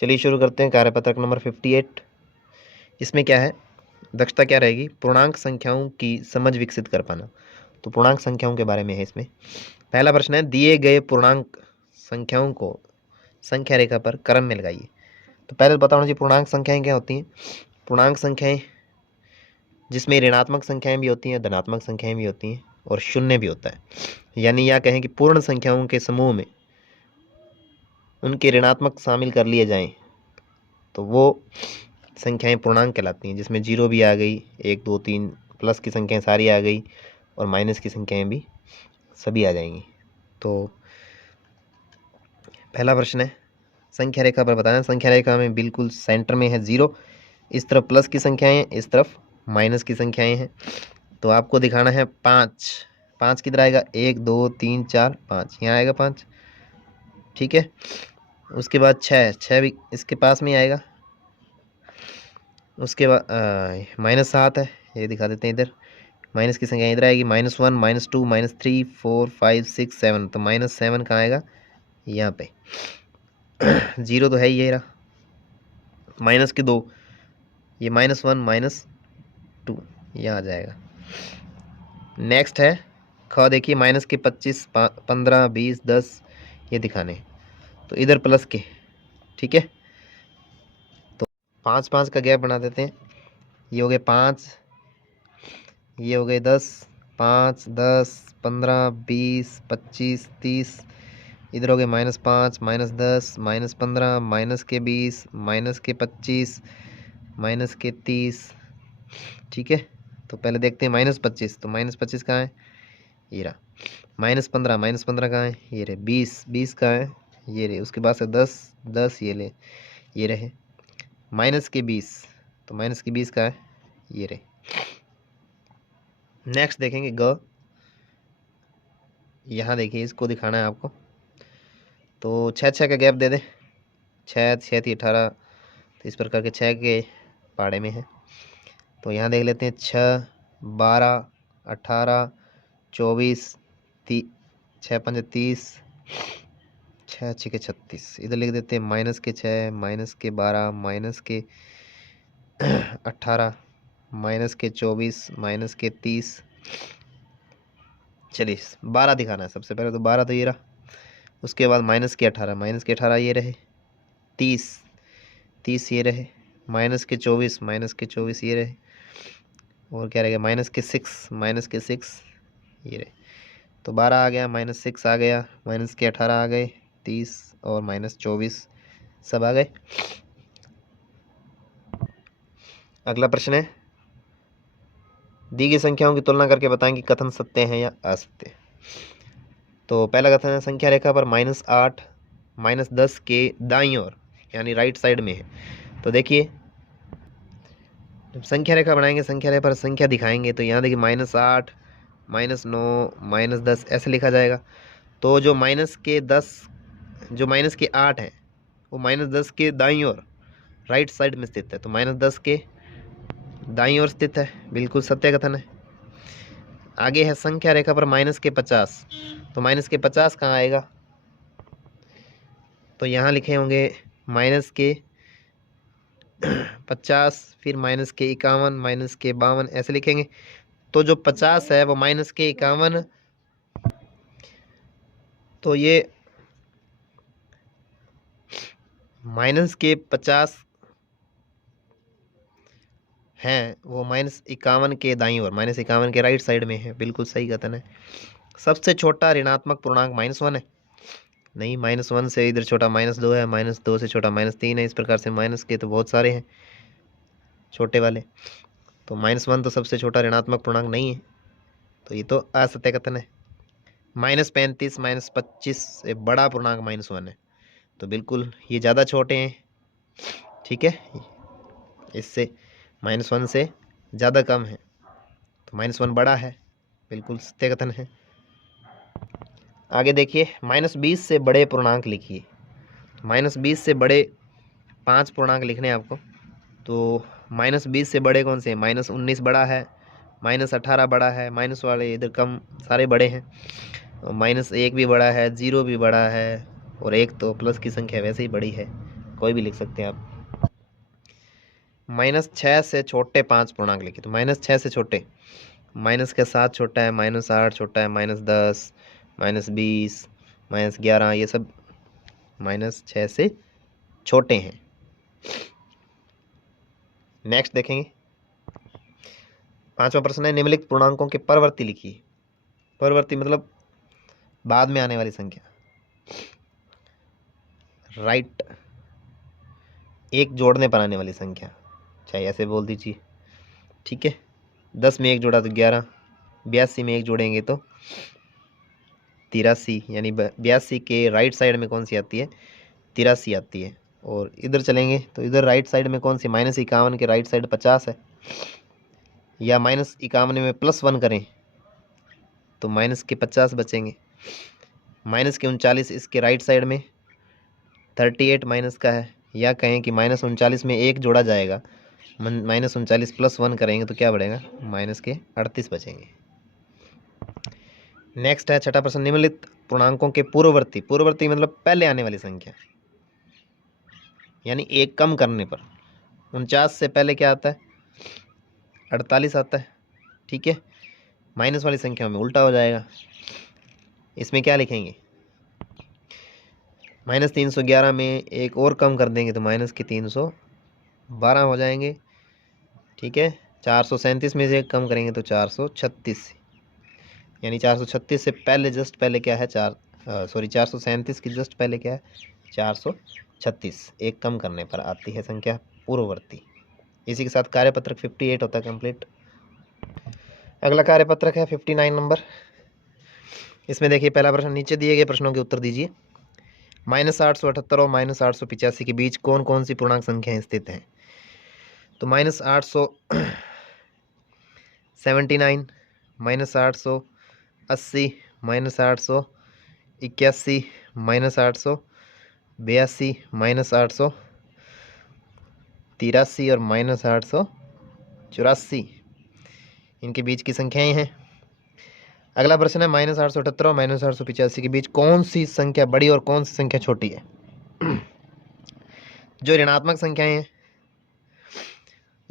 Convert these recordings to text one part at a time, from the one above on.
चलिए शुरू करते हैं कार्यपत्रक नंबर 58। इसमें क्या है, दक्षता क्या रहेगी, पूर्णांक संख्याओं की समझ विकसित कर पाना। तो पूर्णांक संख्याओं के बारे में है इसमें। पहला प्रश्न है, दिए गए पूर्णांक संख्याओं को संख्या रेखा पर क्रम में लगाइए। तो पहले तो पता होना चाहिए पूर्णांक संख्याएं क्या होती हैं। पूर्णांक संख्याएं जिसमें ऋणात्मक संख्याएं भी होती हैं, धनात्मक संख्याएं भी होती हैं और शून्य भी होता है। यानी यह कहें कि पूर्ण संख्याओं के समूह में उनके ऋणात्मक शामिल कर लिए जाएं तो वो संख्याएं पूर्णांक कहलाती हैं, जिसमें जीरो भी आ गई, 1 2 3 प्लस की संख्याएं सारी आ गई और माइनस की संख्याएं भी सभी आ जाएंगी। तो पहला प्रश्न है, संख्या रेखा पर बताना। संख्या रेखा में बिल्कुल सेंटर में है 0, इस तरफ प्लस की संख्याएं हैं, इस तरफ माइनस की संख्याएं हैं। तो आपको दिखाना है 5। 5 किधर आएगा, 1 2 3 4 5, यहाँ आएगा 5। ठीक है, उसके बाद 6 भी इसके पास में आएगा। उसके बाद -7 है, ये दिखा देते हैं इधर। माइनस की संख्या इधर आएगी, -1 -2 -3 4 5 6 7। तो -7 कहाँ आएगा, यहाँ पे। 0 तो है ही, ये रहा। माइनस के 2, ये -1 -2 यहाँ आ जाएगा। नेक्स्ट है ख, देखिए माइनस के 25 15 20 10 ये दिखाने, तो इधर प्लस के। ठीक है, तो 5 5 का गैप बना देते हैं। ये हो गए 5, ये हो गए 10, 5 10 15 20 25 30। इधर हो गए -5 -10 -15 -20 -25 -30। ठीक है, तो पहले देखते हैं -25। तो -25 कहाँ है, ये रहा। -15 -15 कहाँ है, ये रहे। 20 कहाँ है, ये रहे। उसके बाद से 10 ये रहे। -20, तो -20 कहाँ है, ये रहे। नेक्स्ट देखेंगे ग, यहाँ देखिए इसको दिखाना है आपको। तो 6 का गैप दे दे। 6 6 थी 18, तो इस प्रकार के 6 के पाड़े में है। तो यहाँ देख लेते हैं 6 12 18 24 6 5 30 6 6 के 36। इधर लिख देते हैं -6 -12 -18 -24 -30। चलिए 12 दिखाना है सबसे पहले। तो 12 तो ये रहा। उसके बाद -18 ये रहे। 30 ये रहे। -24 ये रहे। और क्या रहेगा, -6 ये रहे। तो 12 आ गया, -6 आ गया, -18 आ गए, 30 और -24 सब आ गए। अगला प्रश्न है, दी गई संख्याओं की तुलना करके बताएं कि कथन सत्य है या असत्य। तो पहला कथन है, संख्या रेखा पर -8 -10 के दाईं ओर यानी राइट साइड में है। तो देखिए जब संख्या रेखा बनाएंगे, संख्या रेखा पर संख्या दिखाएंगे, तो यहाँ देखिए -8 -9 -10 ऐसे लिखा जाएगा। तो जो माइनस के 8 है वो -10 के दाईं ओर राइट साइड में स्थित है। तो -10 के दाईं ओर स्थित है, बिल्कुल सत्य कथन है। आगे है संख्या रेखा पर -50। तो -50 कहाँ आएगा, तो यहाँ लिखे होंगे -50, फिर -51 -52 ऐसे लिखेंगे। तो जो 50 है वो -51, तो ये -50 हैं वो -51 के दाईं ओर, -51 के राइट साइड में है, बिल्कुल सही कथन है। सबसे छोटा ऋणात्मक पूर्णांक -1 है, नहीं, -1 से इधर छोटा -2 है, -2 से छोटा -3 है। इस प्रकार से माइनस के तो बहुत सारे हैं छोटे वाले। तो -1 तो सबसे छोटा ऋणात्मक पूर्णांक नहीं है, तो ये तो असत्य कथन है। -35 -25 से बड़ा पूर्णांक -1 है, तो बिल्कुल ये ज़्यादा छोटे हैं। ठीक है, इससे -1 से ज़्यादा कम है, तो -1 बड़ा है, बिल्कुल सत्य कथन है। आगे देखिए, -20 से बड़े पूर्णांक लिखिए। -20 से बड़े 5 पूर्णांक लिखने हैं आपको। तो -20 से बड़े कौन से हैं, -19 बड़ा है, -18 बड़ा है, माइनस वाले इधर कम सारे बड़े हैं। -1 भी बड़ा है, 0 भी बड़ा है, और 1 तो प्लस की संख्या वैसे ही बड़ी है, कोई भी लिख सकते हैं आप। -6 से छोटे 5 पूर्णांक लिखिए। तो -6 से छोटे, माइनस के 7 छोटा है, -8 छोटा है, -10, -20, -11, ये सब -6 से छोटे हैं। नेक्स्ट देखेंगे, 5वां प्रश्न है, निम्नलिखित पूर्णांकों के परवर्ती लिखिए। परवर्ती मतलब बाद में आने वाली संख्या। राइट, एक जोड़ने पर आने वाली संख्या, चाहे ऐसे बोल दीजिए, ठीक है। 10 में 1 जोड़ा तो 11, 82 में 1 जोड़ेंगे तो 83, यानी 82 के राइट साइड में कौन सी आती है, 83 आती है। और इधर चलेंगे तो इधर राइट साइड में कौन सी, -51 के राइट साइड 50 है, या -51 में +1 करें तो माइनस के 50 बचेंगे। -39 इसके राइट साइड में 38 माइनस का है, या कहें कि -39 में 1 जोड़ा जाएगा, -39 +1 करेंगे तो क्या बढ़ेगा, -38 बचेंगे। नेक्स्ट है 6वां प्रश्न, निम्नलिखित पूर्णांकों के पूर्ववर्ती, पूर्ववर्ती मतलब पहले आने वाली संख्या, यानी एक कम करने पर। 49 से पहले क्या आता है, 48 आता है, ठीक है। माइनस वाली संख्या में उल्टा हो जाएगा। इसमें क्या लिखेंगे, -311 में एक और कम कर देंगे तो -312 हो जाएंगे, ठीक है। 437 में से एक कम करेंगे तो 436, यानी 436 से पहले जस्ट पहले क्या है, 437 की जस्ट पहले क्या है, 436, एक कम करने पर आती है संख्या पूर्ववर्ती। इसी के साथ कार्यपत्रक 58 होता है कंप्लीट। अगला कार्यपत्रक है 59 नंबर। इसमें देखिए पहला प्रश्न, नीचे दिए गए प्रश्नों के उत्तर दीजिए। -878 और -885 के बीच कौन कौन सी पूर्णांक संख्याएं स्थित हैं। तो -879, -880, -881, -882, -882, -883 और -884 इनके बीच की संख्याएं हैं। अगला प्रश्न है, -878 और -885 के बीच कौन सी संख्या बड़ी और कौन सी संख्या छोटी है। जो ऋणात्मक संख्याएं हैं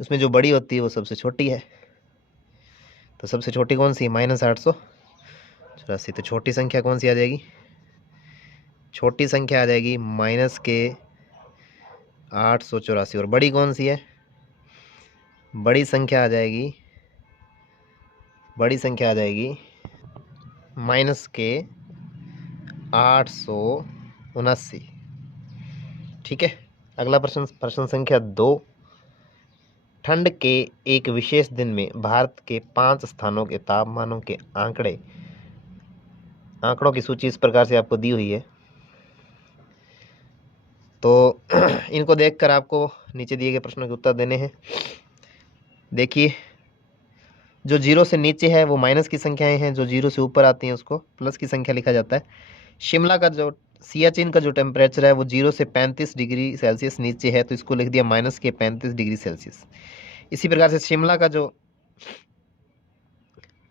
उसमें जो बड़ी होती है वो सबसे छोटी है। तो सबसे छोटी कौन सी है, -884। तो छोटी संख्या कौन सी आ जाएगी, छोटी संख्या आ जाएगी -884। और बड़ी कौन सी है, बड़ी संख्या आ जाएगी, बड़ी संख्या आ जाएगी -879। ठीक है। अगला प्रश्न, प्रश्न संख्या 2, ठंड के एक विशेष दिन में भारत के 5 स्थानों के तापमानों के आंकड़ों की सूची इस प्रकार से आपको दी हुई है। तो इनको देखकर आपको नीचे दिए गए प्रश्नों के उत्तर देने हैं। देखिए, जो 0 से नीचे है वो माइनस की संख्याएं हैं, जो 0 से ऊपर आती हैं उसको प्लस की संख्या लिखा जाता है। शिमला का जो सियाचिन का जो टेम्परेचर है वो 0 से 35 डिग्री सेल्सियस नीचे है, तो इसको लिख दिया -35 डिग्री सेल्सियस। इसी प्रकार से शिमला का जो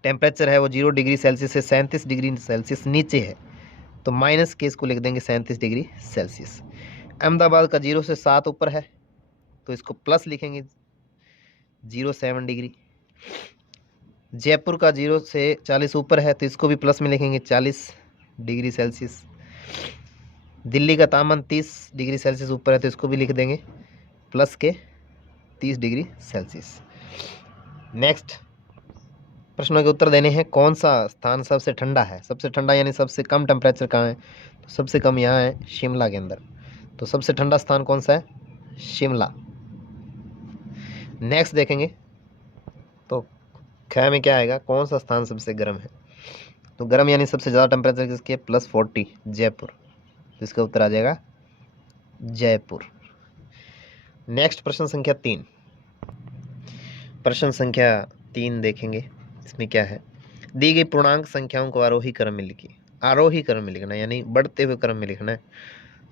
टेम्परेचर है वो 0 डिग्री सेल्सियस से 37 डिग्री सेल्सियस नीचे है, तो माइनस के इसको लिख देंगे 37 डिग्री सेल्सियस। अहमदाबाद का 0 से 7 ऊपर है तो इसको प्लस लिखेंगे, 07 डिग्री। जयपुर का 0 से 40 ऊपर है तो इसको भी प्लस में लिखेंगे, 40 डिग्री सेल्सियस। दिल्ली का तापमान 30 डिग्री सेल्सियस ऊपर है तो इसको भी लिख देंगे प्लस के 30 डिग्री सेल्सियस। नेक्स्ट प्रश्नों के उत्तर देने हैं। कौन सा स्थान सबसे ठंडा है, सबसे ठंडा यानी सबसे कम टेम्परेचर कहाँ है, तो सबसे कम यहाँ है शिमला के अंदर। तो सबसे ठंडा स्थान कौन सा है, शिमला। नेक्स्ट देखेंगे तो ख में क्या आएगा, कौन सा स्थान सबसे गर्म है, तो गर्म यानी सबसे ज़्यादा टेम्परेचर किसकी है, +40, जयपुर। तो इसका उत्तर आ जाएगा जयपुर। नेक्स्ट प्रश्न संख्या 3, प्रश्न संख्या 3 देखेंगे। इसमें क्या है, दी गई पूर्णांक संख्याओं को आरोही क्रम में लिखिए। आरोही क्रम में लिखना यानी बढ़ते हुए क्रम में लिखना है।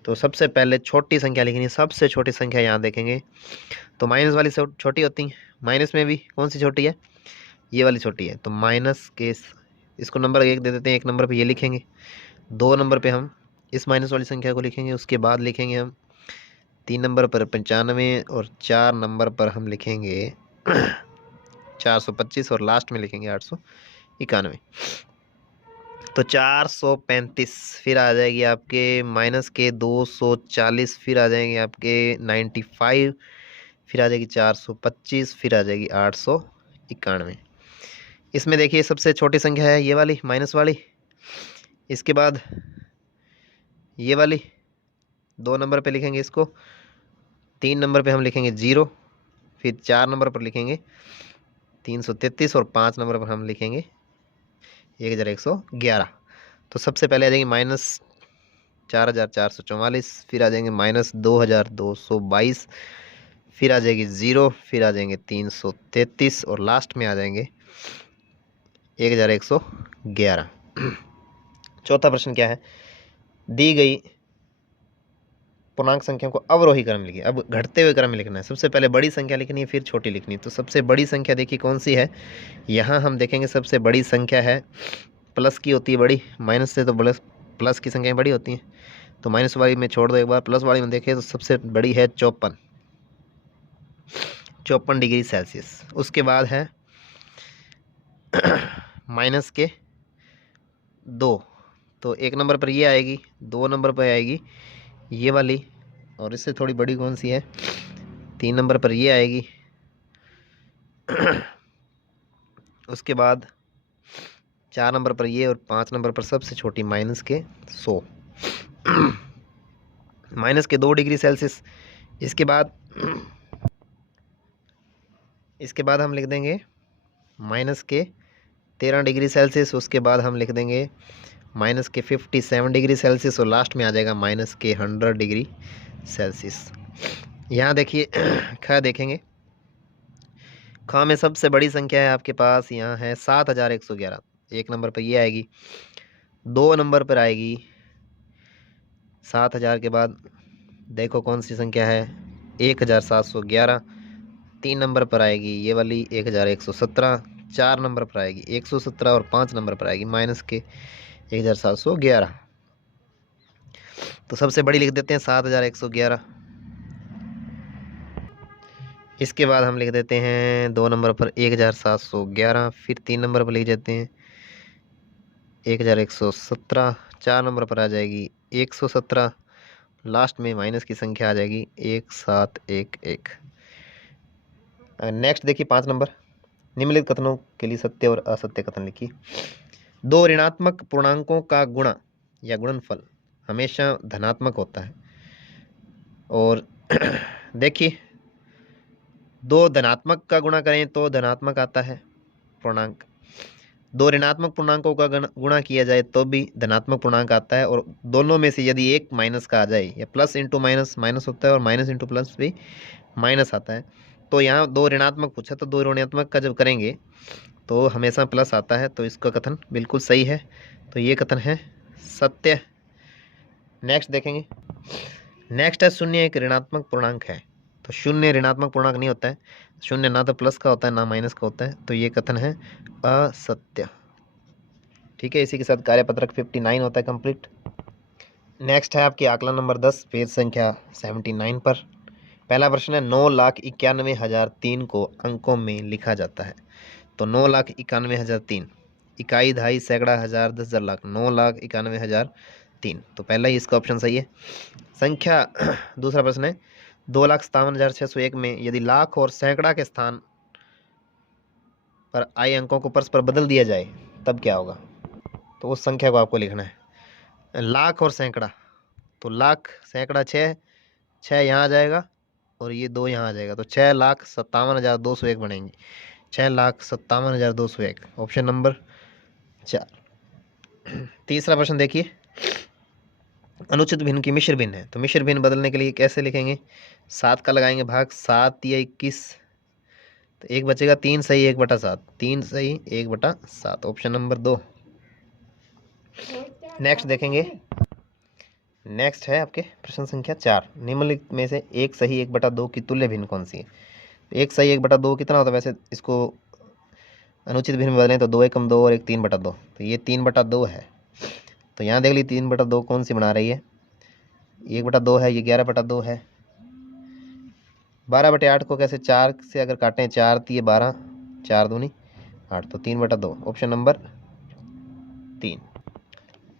तो सबसे पहले छोटी संख्या लिखनी है, सबसे छोटी संख्या यहाँ देखेंगे तो माइनस वाली छोटी होती है। माइनस में भी कौन सी छोटी है, ये वाली छोटी है। तो माइनस के इसको नंबर 1 दे देते हैं, 1 नंबर पे ये लिखेंगे, 2 नंबर पे हम इस माइनस वाली संख्या को लिखेंगे, उसके बाद लिखेंगे हम 3 नंबर पर 95 और 4 नंबर पर हम लिखेंगे 425 और लास्ट में लिखेंगे 891। तो 435 फिर आ जाएगी आपके माइनस के 240, फिर आ जाएंगे आपके 95, फिर आ जाएगी 425, फिर आ जाएगी 891। इसमें देखिए सबसे छोटी संख्या है ये वाली माइनस वाली, इसके बाद ये वाली 2 नंबर पे लिखेंगे इसको, 3 नंबर पे हम लिखेंगे 0, फिर 4 नंबर पर लिखेंगे 333 और 5 नंबर पर हम लिखेंगे 1111। तो सबसे पहले आ जाएंगे माइनस 4444, फिर आ जाएंगे माइनस 2222, फिर आ जाएगी 0, फिर आ जाएंगे 333 और लास्ट में आ जाएंगे 1111। चौथा प्रश्न क्या है, दी गई पूर्णांक संख्या को अवरोही क्रम में लिखिए। अब घटते हुए क्रम में लिखना है, सबसे पहले बड़ी संख्या लिखनी है फिर छोटी लिखनी है। तो सबसे बड़ी संख्या देखिए कौन सी है, यहाँ हम देखेंगे सबसे बड़ी संख्या है प्लस की होती है बड़ी, माइनस से तो प्लस की संख्याएं बड़ी होती हैं। तो माइनस वाली में छोड़ दो एक बार, प्लस वाली में देखें तो सबसे बड़ी है 54 डिग्री सेल्सियस। उसके बाद है माइनस के 2, तो 1 नंबर पर ये आएगी, 2 नंबर पर आएगी ये वाली, और इससे थोड़ी बड़ी कौन सी है, 3 नंबर पर ये आएगी। उसके बाद 4 नंबर पर ये, और 5 नंबर पर सबसे छोटी माइनस के 100 माइनस के 2 डिग्री सेल्सियस। इसके बाद हम लिख देंगे माइनस के 13 डिग्री सेल्सियस। उसके बाद हम लिख देंगे माइनस के 57 डिग्री सेल्सियस, और लास्ट में आ जाएगा माइनस के 100 डिग्री सेल्सियस। यहाँ देखिए ख देखेंगे, ख में सबसे बड़ी संख्या है आपके पास, यहाँ है 7111। 1 नंबर पर ये आएगी, 2 नंबर पर आएगी 7000 के बाद देखो कौन सी संख्या है 1711। 3 नंबर पर आएगी ये वाली 1117, 4 नंबर पर आएगी 117 और 5 नंबर पर आएगी माइनस के 1711। तो सबसे बड़ी लिख देते हैं 7111। इसके बाद हम लिख देते हैं 2 नंबर पर 1711, फिर 3 नंबर पर लिख देते हैं 1117, 4 नंबर पर आ जाएगी 117, लास्ट में माइनस की संख्या आ जाएगी 1711। नेक्स्ट देखिए 5 नंबर, निम्नलिखित कथनों के लिए सत्य और असत्य कथन लिखिए। 2 ऋणात्मक पूर्णांकों का गुणा या गुणनफल हमेशा धनात्मक होता है। और देखिए 2 धनात्मक का गुणा करें तो धनात्मक आता है पूर्णांक, 2 ऋणात्मक पूर्णांकों का गुणा किया जाए तो भी धनात्मक पूर्णांक आता है। और दोनों में से यदि एक माइनस का आ जाए, या प्लस इंटू माइनस माइनस होता है और माइनस इंटू प्लस भी माइनस आता है। तो यहाँ 2 ऋणात्मक पूछा, तो 2 ऋणात्मक का जब करेंगे तो हमेशा प्लस आता है, तो इसका कथन बिल्कुल सही है। तो ये कथन है सत्य। नेक्स्ट देखेंगे, नेक्स्ट है शून्य एक ऋणात्मक पूर्णांक है। तो शून्य ऋणात्मक पूर्णांक नहीं होता है, शून्य ना तो प्लस का होता है ना माइनस का होता है, तो ये कथन है असत्य। ठीक है, इसी के साथ कार्यपत्रक 59 होता है कंप्लीट। नेक्स्ट है आपकी आकलन नंबर 10, पेज संख्या 79 पर। पहला प्रश्न है 9,91,003 को अंकों में लिखा जाता है। तो 9,91,003, इकाई, दहाई, सैकड़ा, हजार, 10,000, लाख, 9,91,003। तो पहला ही इसका ऑप्शन सही है संख्या। दूसरा प्रश्न है 2,57,601 में यदि लाख और सैकड़ा के स्थान पर आए अंकों को परस्पर बदल दिया जाए तब क्या होगा। तो उस संख्या को आपको लिखना है। लाख और सैकड़ा, तो लाख सैकड़ा 6 यहाँ आ जाएगा और ये 2 यहाँ आ जाएगा, तो 6,57,201 बनेंगे। 6,57,201 ऑप्शन नंबर 4। तीसरा प्रश्न देखिए, अनुचित भिन्न की मिश्र भिन्न है। तो मिश्र भिन्न बदलने के लिए कैसे लिखेंगे, 7 का लगाएंगे भाग, 7 या 21, तो एक बचेगा 3 सही 1/7, 3 सही 1/7 ऑप्शन नंबर 2। नेक्स्ट देखेंगे, नेक्स्ट है आपके प्रश्न संख्या 4, निम्नलिखित में से एक सही 1/2 की तुल्य भिन्न कौन सी है। एक सही 1/2 कितना होता है, वैसे इसको अनुचित भिन्न में बदलें तो 2 एकम 2 और एक 3/2, तो ये 3/2 है। तो यहाँ देख ली 3/2 कौन सी बना रही है, 1/2 है, ये 11/2 है, 12/8 को कैसे 4 से अगर काटें, 4 3 12, 4 दूनी 8, तो 3/2, ऑप्शन नंबर 3।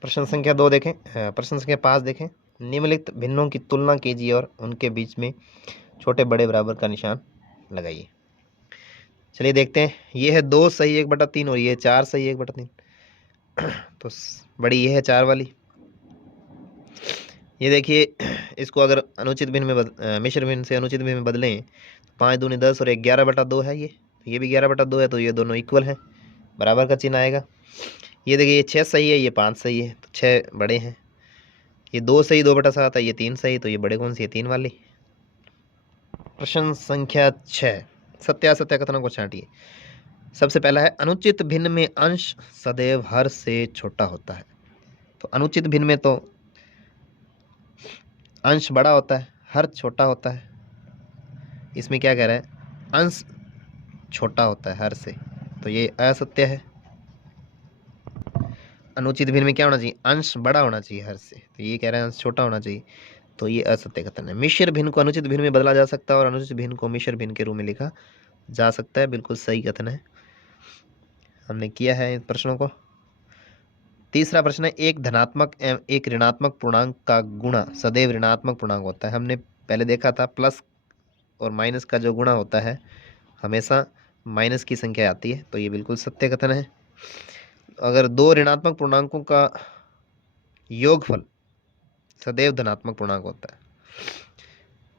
प्रश्न संख्या 2 देखें, प्रश्न संख्या 5 देखें। निम्नलिखित भिन्नों की तुलना कीजिए और उनके बीच में छोटे बड़े बराबर का निशान लगाइए। चलिए देखते हैं, ये है 2 सही 1/3 और ये 4 सही 1/3। तो बड़ी ये है 4 वाली। ये देखिए, इसको अगर अनुचित भिन्न में मिश्र भिन्न से अनुचित भिन्न में बदलें, 5 दूनी 10 और 11/2 है। ये भी 11/2 है, तो ये दोनों इक्वल हैं, बराबर का चिन्ह आएगा। ये देखिए, ये 6 सही है, ये 5 सही है, तो 6 बड़े हैं। ये 2 सही 2/7 है, ये 3 सही, तो ये बड़े कौन सी है, 3 वाली। प्रश्न संख्या 6, सत्यासत्य कथनों को छांटिए। सबसे पहला है, अनुचित भिन्न में अंश सदैव हर से छोटा होता है। तो अनुचित भिन्न में तो अंश बड़ा होता है, हर छोटा होता है। इसमें क्या कह रहा है, अंश छोटा होता है हर से, तो ये असत्य है। अनुचित भिन्न में क्या होना चाहिए, अंश बड़ा होना चाहिए हर से, तो ये कह रहे हैं अंश छोटा होना चाहिए, तो ये असत्य कथन है। मिश्र भिन्न को अनुचित भिन्न में बदला जा सकता है और अनुचित भिन्न को मिश्र भिन्न के रूप में लिखा जा सकता है, बिल्कुल सही कथन है, हमने किया है इन प्रश्नों को। तीसरा प्रश्न है, एक धनात्मक एवं एक ऋणात्मक पूर्णांक का गुणा सदैव ऋणात्मक पूर्णांक होता है। हमने पहले देखा था, प्लस और माइनस का जो गुणा होता है हमेशा माइनस की संख्या आती है, तो ये बिल्कुल सत्य कथन है। अगर दो ऋणात्मक पूर्णांकों का योगफल सदैव धनात्मक पूर्णांक होता है।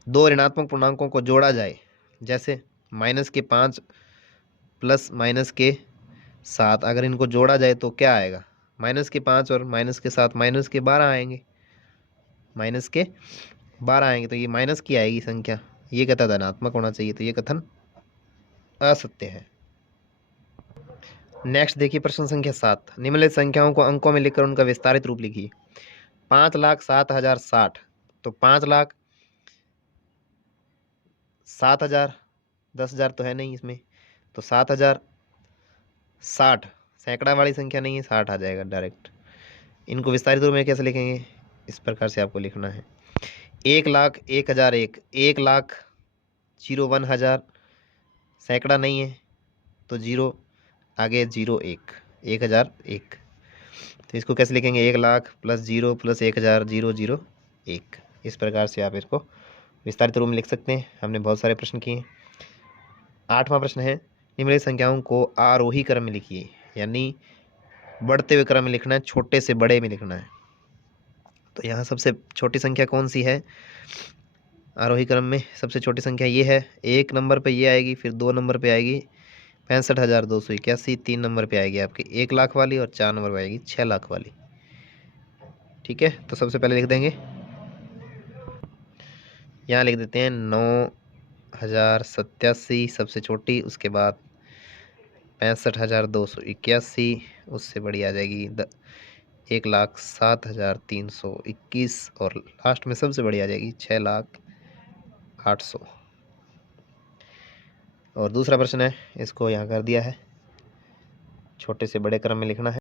दो ऋणात्मक पूर्णांकों को जोड़ा जाए, जैसे -5 प्लस -7, अगर इनको जोड़ा जाए तो क्या आएगा, -5 और -7 -12 आएंगे, -12 आएंगे, तो ये माइनस की आएगी संख्या, ये कहता धनात्मक होना चाहिए, तो ये कथन असत्य है। नेक्स्ट देखिए, प्रश्न संख्या 7, निम्नलिखित संख्याओं को अंकों में लिखकर उनका विस्तारित रूप लिखिए। 5,07,060, तो 5,07,000, 10,000 तो है नहीं इसमें, तो 7,060 सैकड़ा वाली संख्या नहीं है, 60 आ जाएगा डायरेक्ट। इनको विस्तारित रूप में कैसे लिखेंगे, इस प्रकार से आपको लिखना है। 1,01,001, 1,01,000 सैकड़ा नहीं है, तो 0 आगे 0 1, 1,001, तो इसको कैसे लिखेंगे, 1,00,000 प्लस 0 प्लस 1,000 0 0 1। इस प्रकार से आप इसको विस्तारित रूप में लिख सकते हैं। हमने बहुत सारे प्रश्न किए। 8वां प्रश्न है, निम्नलिखित संख्याओं को आरोही क्रम में लिखिए, यानी बढ़ते हुए क्रम में लिखना है, छोटे से बड़े में लिखना है। तो यहाँ सबसे छोटी संख्या कौन सी है आरोही क्रम में, सबसे छोटी संख्या ये है। 1 नंबर पे ये आएगी, फिर 2 नंबर पे आएगी 65,281, 3 नंबर पे आएगी आपकी 1,00,000 वाली और 4 नंबर पे आएगी 6,00,000 वाली। ठीक है, तो सबसे पहले लिख देंगे, यहाँ लिख देते हैं 9,087 सबसे छोटी, उसके बाद 65,281, उससे बड़ी आ जाएगी 1,07,321 और लास्ट में सबसे बड़ी आ जाएगी 6,08,000। और दूसरा प्रश्न है, इसको यहाँ कर दिया है, छोटे से बड़े क्रम में लिखना है।